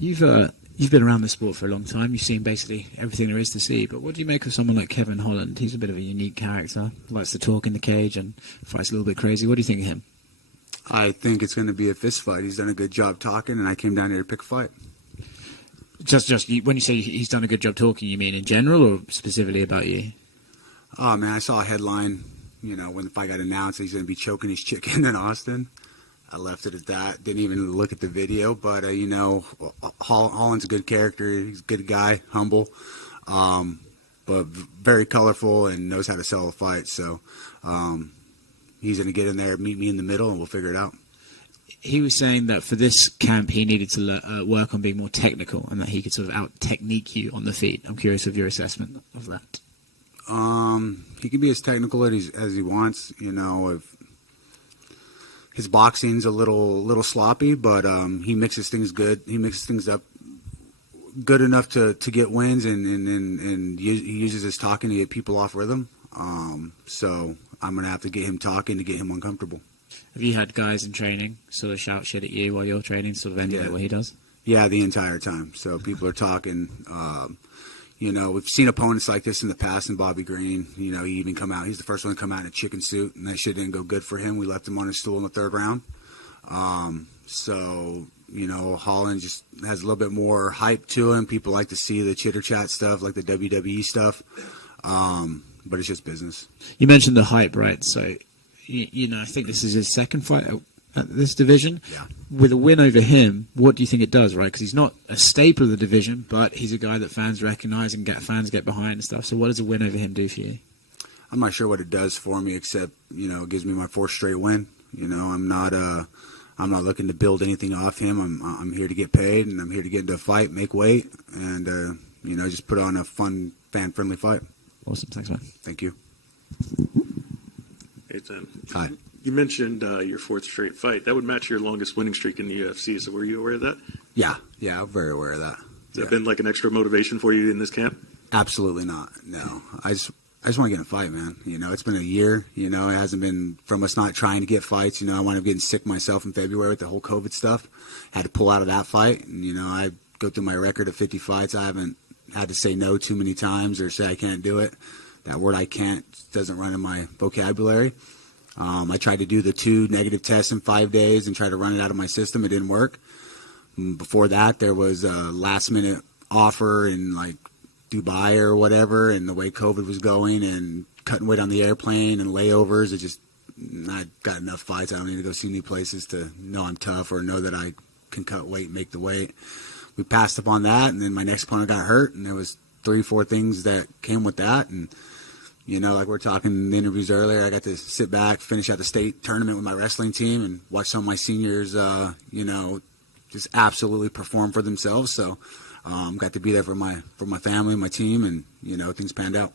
You've been around the sport for a long time. You've seen basically everything there is to see. But what do you make of someone like Kevin Holland? He's a bit of a unique character. Likes to talk in the cage and fights a little bit crazy. What do you think of him? I think it's going to be a fist fight. He's done a good job talking, and I came down here to pick a fight. Just when you say he's done a good job talking, you mean in general or specifically about you? Oh, man, I saw a headline, when the fight got announced, he's going to be choking his chicken in Austin. I left it at that. Didn't even look at the video. But, Holland's a good character. He's a good guy, humble, but very colorful and knows how to sell a fight. So he's going to get in there, meet me in the middle, and we'll figure it out. He was saying that for this camp, he needed to work on being more technical and that he could sort of out-technique you on the feet. I'm curious of your assessment of that. He can be as technical as he wants. If his boxing's a little sloppy, but he mixes things good. He mixes things up good enough to get wins, and he uses his talking to get people off rhythm. So I'm gonna have to get him talking to get him uncomfortable. Have you had guys in training sort of shout shit at you while you're training, sort of emulate what he does? Yeah, the entire time. So people are talking. We've seen opponents like this in the past, and Bobby Green, he even come out. He's the first one to come out in a chicken suit, and that shit didn't go good for him. We left him on his stool in the third round. Holland just has a little bit more hype to him. People like to see the chitter-chat stuff, like the WWE stuff, but it's just business. You mentioned the hype, right? So, I think this is his second fight at this division. Yeah. With a win over him, what do you think it does, right? Because he's not a staple of the division, but he's a guy that fans recognize and fans get behind and stuff. So what does a win over him do for you? I'm not sure what it does for me, except, it gives me my fourth straight win. I'm not looking to build anything off him. I'm here to get paid, and I'm here to get into a fight, make weight, and, just put on a fun, fan-friendly fight. Awesome. Thanks, man. Thank you. Hey, Tim. Hi. You mentioned your fourth straight fight. That would match your longest winning streak in the UFC. So were you aware of that? Yeah, I'm very aware of that. Has that been like an extra motivation for you in this camp? Absolutely not. No, I just want to get in a fight, man. It's been a year. It hasn't been from us not trying to get fights. I wound up getting sick myself in February with the whole COVID stuff. Had to pull out of that fight, and I go through my record of 50 fights. I haven't had to say no too many times or say I can't do it. That word "I can't" doesn't run in my vocabulary. I tried to do the 2 negative tests in 5 days and try to run it out of my system. It didn't work. Before that, there was a last-minute offer in, like, Dubai or whatever, and the way COVID was going and cutting weight on the airplane and layovers, I got enough fights. I don't need to go see new places to know I'm tough or know that I can cut weight and make the weight. We passed up on that, and then my next opponent got hurt, and there was 3-4 things that came with that, and like we were talking in the interviews earlier, I got to sit back, finish out the state tournament with my wrestling team, and watch some of my seniors, just absolutely perform for themselves. So, got to be there for my family, my team, and things panned out.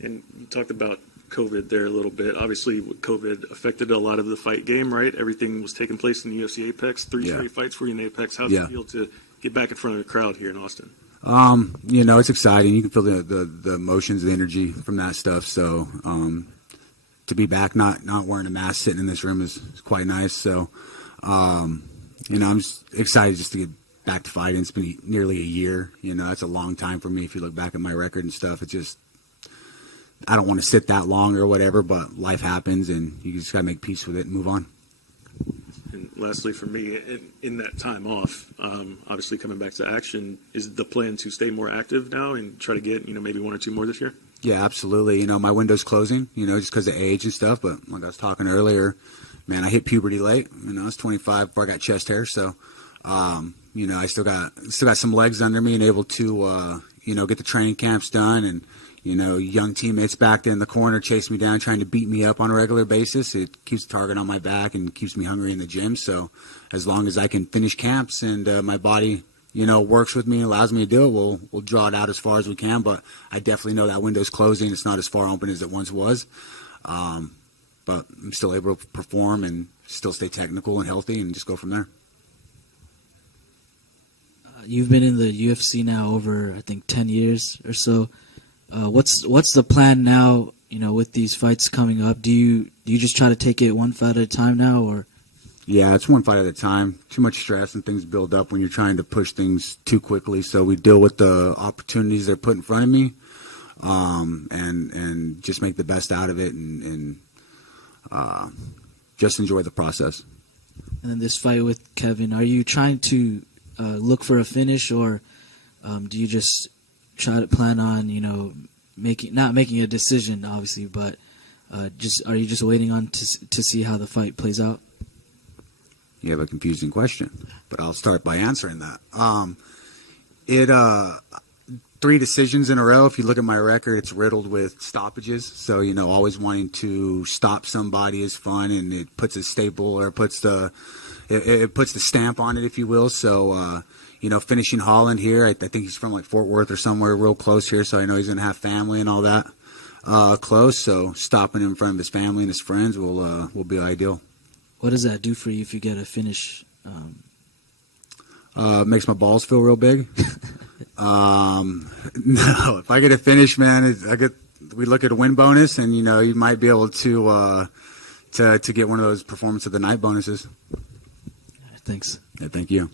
And you talked about COVID there a little bit. Obviously, COVID affected a lot of the fight game, right? Everything was taking place in the UFC Apex. 3 straight fights for you in Apex. How does it feel to get back in front of the crowd here in Austin? It's exciting. You can feel the emotions, the energy from that stuff. So, to be back, not wearing a mask, sitting in this room is quite nice. So, I'm just excited just to get back to fighting. It's been nearly a year. That's a long time for me. If you look back at my record and stuff, it's just, I don't want to sit that long or whatever, but life happens and you just got to make peace with it and move on. And lastly, for me, in that time off, obviously coming back to action, is the plan to stay more active now and try to get, maybe 1 or 2 more this year? Yeah, absolutely. My window's closing, just because of age and stuff. But like I was talking earlier, man, I hit puberty late. I was 25 before I got chest hair. So, I still got some legs under me and able to, get the training camps done and, young teammates back there in the corner chase me down, trying to beat me up on a regular basis. It keeps the target on my back and keeps me hungry in the gym. So as long as I can finish camps and my body, works with me and allows me to do it, we'll draw it out as far as we can. But I definitely know that window's closing. It's not as far open as it once was. But I'm still able to perform and still stay technical and healthy and just go from there. You've been in the UFC now over, I think, 10 years or so. What's the plan now, with these fights coming up? Do you just try to take it one fight at a time now, or? Yeah, it's one fight at a time. Too much stress and things build up when you're trying to push things too quickly. So we deal with the opportunities they're put in front of me, and just make the best out of it, and just enjoy the process. And then this fight with Kevin, are you trying to look for a finish, or do you just try to plan on, not making a decision, obviously, but are you just waiting on to see how the fight plays out? You have a confusing question, but I'll start by answering that. 3 decisions in a row. If you look at my record, it's riddled with stoppages. So, always wanting to stop somebody is fun, and it puts a staple, or it puts the stamp on it, if you will. So, finishing Holland here, I think he's from like Fort Worth or somewhere real close here. So I know he's going to have family and all that close. So stopping him in front of his family and his friends will be ideal. What does that do for you if you get a finish? Makes my balls feel real big. No, if I get a finish, man, we look at a win bonus, and you might be able to get one of those performance of the night bonuses. Thanks. Yeah, thank you.